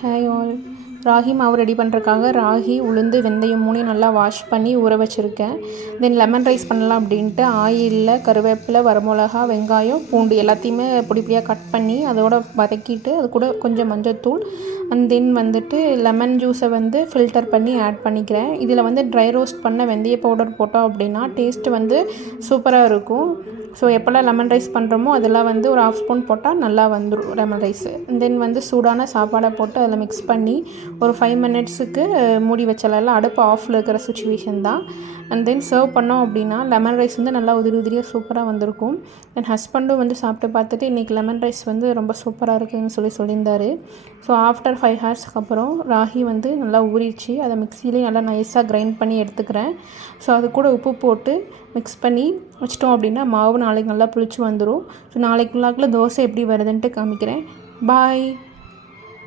Hi all. Ragi மாவு ready பண்ணுறதுக்காக ராகி, உளுந்து, வெந்தயம் மூணையும் நல்லா வாஷ் பண்ணி ஊற வச்சுருக்கேன். தென் லெமன் ரைஸ் பண்ணலாம் அப்படின்ட்டு ஆயிலில் கருவேப்பிலை, வரமிளகா, வெங்காயம், பூண்டு எல்லாத்தையுமே பொடி பொடியாக கட் பண்ணி அதோட வதக்கிட்டு அது கூட கொஞ்சம் மஞ்சள்தூள் அண்ட் தென் வந்துட்டு லெமன் ஜூஸை ஃபில்டர் பண்ணி ஆட் பண்ணிக்கிறேன். இதில் ட்ரை ரோஸ்ட் பண்ண வெந்தய பவுடர் போட்டோம் அப்படின்னா டேஸ்ட்டு சூப்பராக இருக்கும். ஸோ எப்போல்லாம் லெமன் ரைஸ் பண்ணுறோமோ அதெல்லாம் ஒரு 1/2 ஸ்பூன் போட்டால் நல்லா வந்துடும் லெமன் ரைஸு. தென் சூடான சாப்பாடை போட்டு அதில் மிக்ஸ் பண்ணி ஒரு 5 மினிட்ஸுக்கு மூடி வச்சிடலாம். அடுப்பு ஆஃபில் இருக்கிற சுச்சுவேஷன் தான். அண்ட் தென் சர்வ் பண்ணோம் அப்படின்னா லெமன் ரைஸ் நல்லா உதிரி உதிரியாக சூப்பராக வந்திருக்கும். என் ஹஸ்பண்டும் சாப்பிட்டு பார்த்துட்டு இன்றைக்கி லெமன் ரைஸ் ரொம்ப சூப்பராக இருக்குதுன்னு சொல்லியிருந்தார். ஸோ ஆஃப்டர் 5 ஹவர்ஸ்க்கு அப்புறம் ராகி நல்லா ஊறிடுச்சு. அதை மிக்சியிலே நல்லா நைஸாக கிரைண்ட் பண்ணி எடுத்துக்கிறேன். ஸோ அது கூட உப்பு போட்டு மிக்ஸ் பண்ணி வச்சிட்டோம் அப்படின்னா மாவு நாளைக்கு நல்லா புளிச்சு வந்துடும். ஸோ நாளைக்குள்ளாக்கில் தோசை எப்படி வருதுன்ட்டு காமிக்கிறேன். பாய்.